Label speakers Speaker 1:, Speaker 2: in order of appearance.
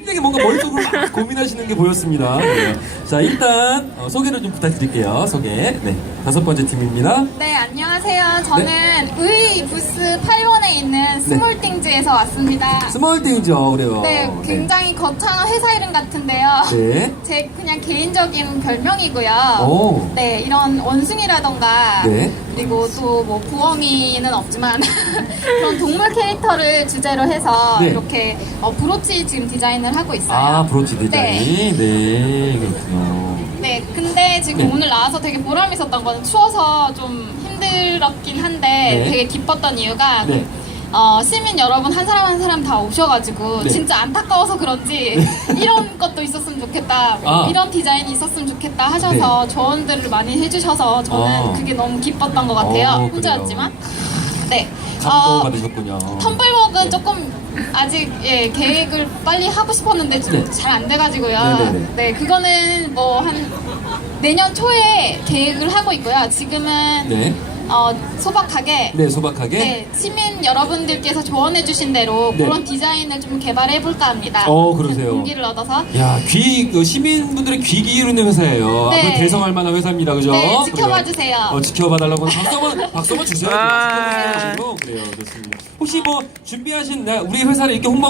Speaker 1: 굉장히 뭔가 머릿속으로 고민하시는 게 보였습니다. 네. 자, 일단 어, 소개를 좀 부탁드릴게요. 소개. 네. 다섯 번째 팀입니다.
Speaker 2: 네, 안녕하세요. 저는 의 부스 8번에 있는 스몰띵즈에서 왔습니다.
Speaker 1: 스몰띵이죠, 그래요.
Speaker 2: 네, 굉장히 거창한 회사 이름 같은데요.
Speaker 1: 네.
Speaker 2: 제 그냥 개인적인 별명이고요.
Speaker 1: 오.
Speaker 2: 네, 이런 원숭이라던가
Speaker 1: 네.
Speaker 2: 그리고 또 뭐 부엉이는 없지만 그런 동물 캐릭터를 주제로 해서
Speaker 1: 네.
Speaker 2: 이렇게 어, 브로치 지금 디자인을 하고 있어요.
Speaker 1: 아, 브로치 디자인. 네. 그렇군요.
Speaker 2: 네, 근데 지금
Speaker 1: 네.
Speaker 2: 오늘 나와서 되게 보람 있었던 거는 추워서 좀 힘들었긴 한데
Speaker 1: 네.
Speaker 2: 되게 기뻤던 이유가
Speaker 1: 네.
Speaker 2: 어, 시민 여러분 한 사람 한 사람 다 오셔가지고
Speaker 1: 네.
Speaker 2: 진짜 안타까워서 그런지 이런 것도 있었으면 좋겠다
Speaker 1: 아. 네.
Speaker 2: 이런 디자인이 있었으면 좋겠다 하셔서 조언들을 많이 해주셔서 저는
Speaker 1: 아.
Speaker 2: 그게 너무 기뻤던 것 같아요
Speaker 1: 어.
Speaker 2: 혼자였지만 네
Speaker 1: 감동
Speaker 2: 어,
Speaker 1: 받으셨군요.
Speaker 2: 텀블벅은
Speaker 1: 네.
Speaker 2: 조금 아직 예, 계획을 빨리 하고 싶었는데
Speaker 1: 네.
Speaker 2: 잘 안 돼가지고요.
Speaker 1: 네네네.
Speaker 2: 네, 그거는 뭐 한 내년 초에 계획을 하고 있고요. 지금은
Speaker 1: 네.
Speaker 2: 어, 소박하게
Speaker 1: 네, 소박하게.
Speaker 2: 네, 시민 여러분들께서 조언해주신 대로
Speaker 1: 네.
Speaker 2: 그런 디자인을 좀 개발해볼까 합니다.
Speaker 1: 어, 그러세요.
Speaker 2: 동기를 얻어서.
Speaker 1: 야, 귀, 그 시민분들의 귀 기울이는 회사예요.
Speaker 2: 네.
Speaker 1: 앞으로 대성할 만한 회사입니다. 그죠?
Speaker 2: 네, 지켜봐
Speaker 1: 그래요.
Speaker 2: 주세요.
Speaker 1: 어, 지켜봐 달라고 박수 한번, 박수 한번 주셔야죠.
Speaker 3: 아.
Speaker 1: 지켜봐 주세요. 그래요. 좋습니다. 혹시 뭐 준비하신, 나 우리 회사를 이렇게 홍보하고